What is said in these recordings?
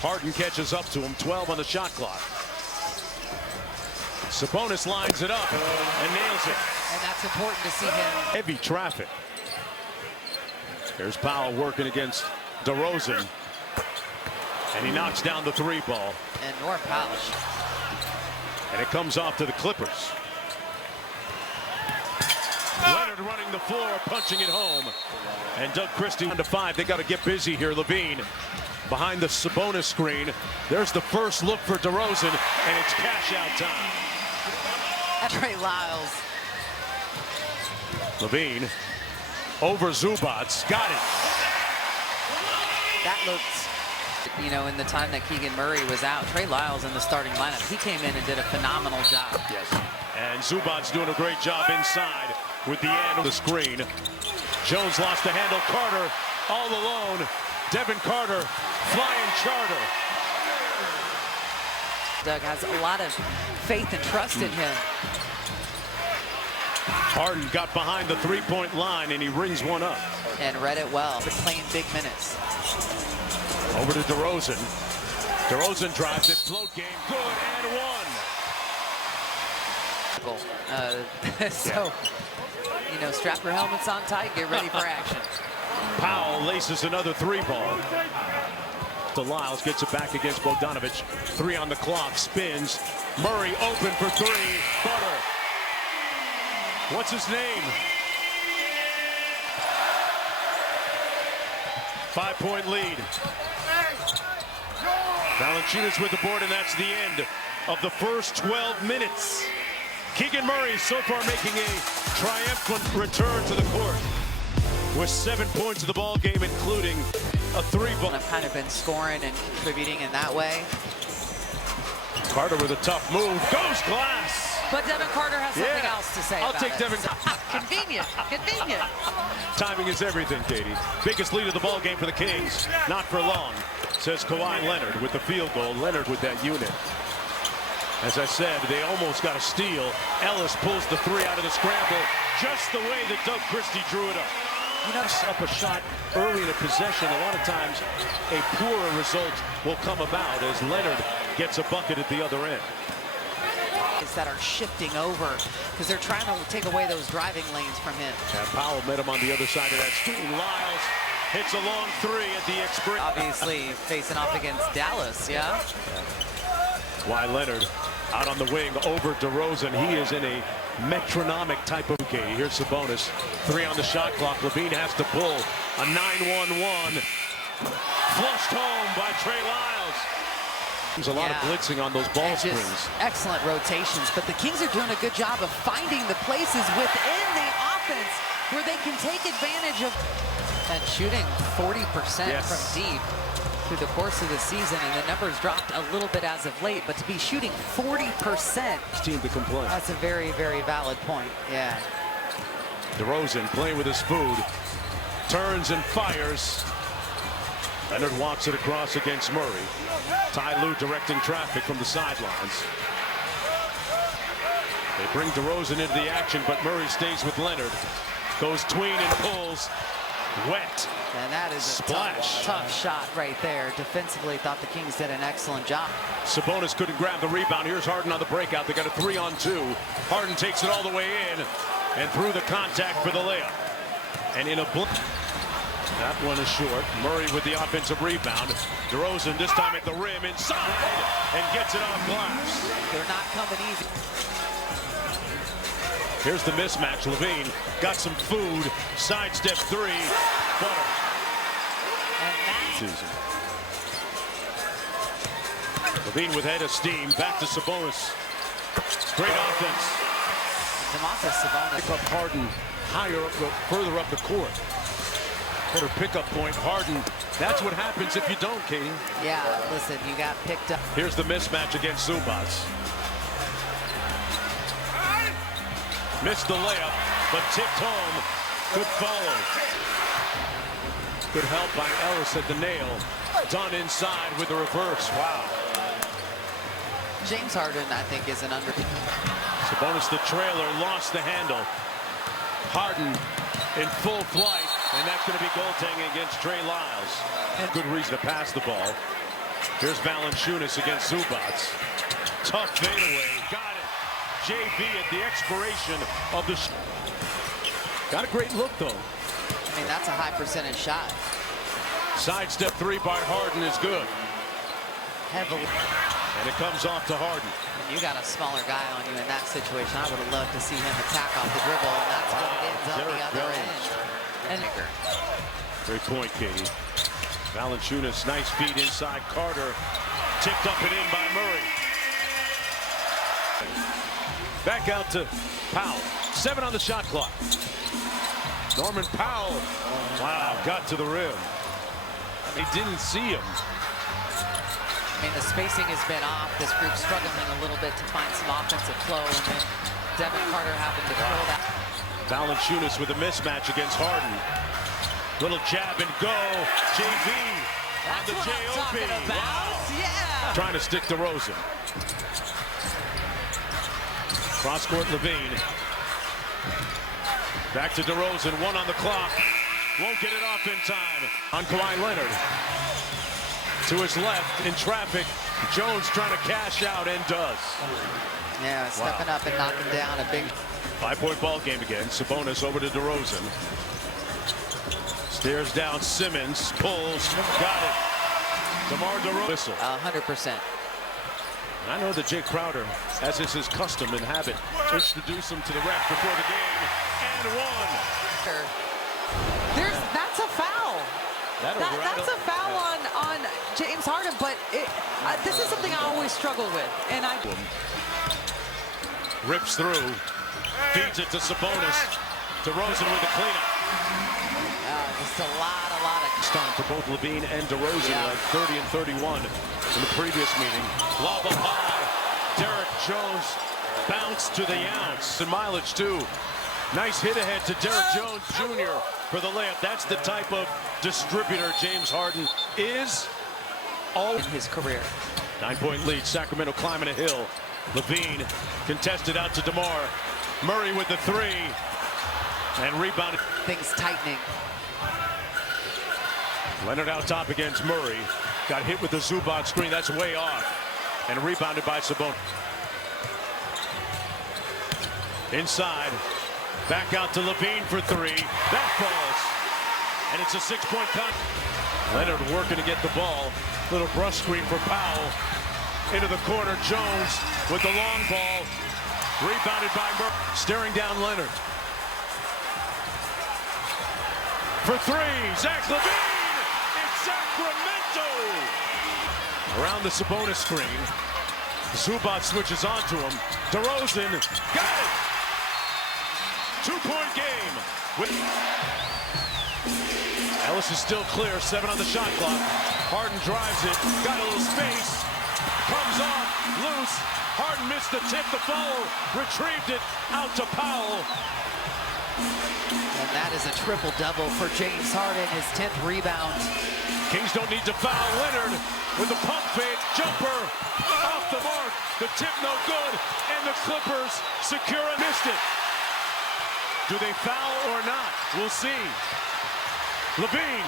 Harden catches up to him, 12 on the shot clock. Sabonis lines it up and nails it. And that's important to see him. Heavy traffic. Here's Powell working against DeRozan. And he knocks down the three ball. And Norm Powell. And it comes off to the Clippers. Leonard running the floor, punching it home. And Doug Christie on to 5. They got to get busy here. Levine behind the Sabonis screen. There's the first look for DeRozan, and it's cash out time. Trey Lyles. Levine over Zubats. Got it. That looked, you know, in the time that Keegan Murray was out, Trey Lyles in the starting lineup, he came in and did a phenomenal job. Yes. And Zubats doing a great job inside with the end of the screen. Jones lost the handle. Carter all alone. Devin Carter flying charter. Doug has a lot of faith and trust in him. Harden got behind the three-point line, and he rings one up. And read it well. Been playing big minutes. Over to DeRozan. DeRozan drives it. Float game. Good and one. So, you know, strap your helmets on tight. Get ready for action. Powell laces another three ball. Lyles gets it back against Bogdanovic. 3 on the clock. Spins. Murray open for 3. Butter. What's his name? 5-point lead. Valanciunas with the board, and that's the end of the first 12 minutes. Keegan Murray so far making a triumphant return to the court with 7 points of the ball game, including a 3-ball. I've kind of been scoring and contributing in that way. Carter with a tough move. Goes glass. But Devin Carter has something else to say I'll about take it. Devin. Convenient. Convenient. Timing is everything, Katie. Biggest lead of the ball game for the Kings. Not for long, says Kawhi Leonard with the field goal. Leonard with that unit. As I said, they almost got a steal. Ellis pulls the 3 out of the scramble, just the way that Doug Christie drew it up. You know, up a shot early in a possession, a lot of times a poorer result will come about as Leonard gets a bucket at the other end. That are shifting over because they're trying to take away those driving lanes from him. And Powell met him on the other side of that screen. Lyles hits a long 3 at the expiration. Obviously facing off against Dallas, yeah? Why Leonard out on the wing over DeRozan. He is in a metronomic type of game. Here's Sabonis. 3 on the shot clock. Levine has to pull a 9-1-1. Flushed home by Trey Lyles. There's a lot of blitzing on those ball screens. Excellent rotations, but the Kings are doing a good job of finding the places within the offense where they can take advantage of and shooting 40% from deep through the course of the season, and the numbers dropped a little bit as of late, but to be shooting 40%, team to complain. That's a very, very valid point. Yeah. DeRozan playing with his food, turns and fires. Leonard walks it across against Murray. Ty Lue directing traffic from the sidelines. They bring DeRozan into the action, but Murray stays with Leonard. Goes tween and pulls. Wet. And that is a splash. Tough shot right there. Defensively, thought the Kings did an excellent job. Sabonis couldn't grab the rebound. Here's Harden on the breakout. They got a 3-on-2. Harden takes it all the way in and through the contact for the layup. And in a blink. That one is short. Murray with the offensive rebound. DeRozan this time at the rim inside and gets it off glass. They're not coming easy. Here's the mismatch. Levine got some food. Sidestep 3. Butter. And that's Levine with head of steam. Back to Sabonis. Great offense. Demontis Sabonis. Pick up Harden higher up, further up the court. Better pickup point. Harden. That's what happens if you don't, Katie. Yeah, listen, you got picked up. Here's the mismatch against Zubats. Missed the layup, but tipped home. Good follow. Good help by Ellis at the nail. Done inside with the reverse. Wow. James Harden, I think, is an under. Sabonis, the trailer, lost the handle. Harden in full flight, and that's going to be goaltending against Trey Lyles. And good reason to pass the ball. Here's Valanciunas against Zubac. Tough fadeaway, got it. JV at the expiration of the got a great look, though. I mean, that's a high percentage shot. Sidestep three by Harden is good. Heavily. And it comes off to Harden. When you got a smaller guy on you in that situation, I would have loved to see him attack off the dribble, and that's what it ends up the other end. And great point, Katie. Valanciunas, nice feed inside. Carter tipped up and in by Murray. Back out to Powell. 7 on the shot clock. Norman Powell. Wow, got to the rim. He didn't see him. I mean, the spacing has been off. This group struggling a little bit to find some offensive flow, and then Devin Carter happened to throw that. Valanciunas with a mismatch against Harden. Little jab and go. JV on the J.O.B. Wow. Yeah. Trying to stick to Rosen. Cross-court Levine. Back to DeRozan. 1 on the clock. Won't get it off in time. On Kawhi Leonard. To his left in traffic. Jones trying to cash out and does. Yeah, stepping up and knocking down a big 5-point ball game again. Sabonis over to DeRozan. Stares down Simmons. Pulls. Got it. DeMar DeRozan. Whistle. 100%. And I know that Jake Crowder, as is his custom and habit, introduced him to the ref before the game. And one. That's a foul. That's a foul on James Harden, but this is something I always struggle with. And rips through, feeds it to Sabonis. DeRozan with the cleanup. Just a lot of time for both Levine and DeRozan, like 30 and 31 in the previous meeting. Lob up high. Derek Jones bounced to the ounce. And mileage too. Nice hit ahead to Derek Jones Jr. for the layup. That's the type of distributor James Harden is all in his career. 9-point lead. Sacramento climbing a hill. Levine contested out to DeMar. Murray with the 3 and rebounded. Things tightening. Leonard out top against Murray. Got hit with the Zubac screen. That's way off. And rebounded by Sabonis. Inside. Back out to Levine for 3. That falls. And it's a 6-point cut. Leonard working to get the ball. Little brush screen for Powell. Into the corner. Jones with the long ball. Rebounded by Murray. Staring down Leonard. For 3. Zach Levine. It's Sacramento. Around the Sabonis screen. Zubac switches onto him. DeRozan got it. 2-point game. Ellis is still clear. 7 on the shot clock. Harden drives it. Got a little space. Comes off. Loose. Harden missed the tip. The follow. Retrieved it. Out to Powell. And that is a triple-double for James Harden. His 10th rebound. Kings don't need to foul. Leonard with the pump fake. Jumper. Off the mark. The tip no good. And the Clippers secure and missed it. Do they foul or not? We'll see. Levine.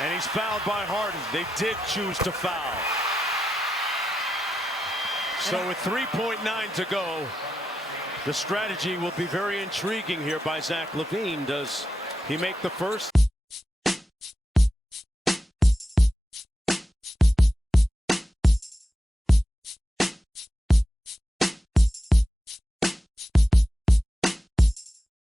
And he's fouled by Harden. They did choose to foul. So with 3.9 to go, the strategy will be very intriguing here by Zach Levine. Does he make the first?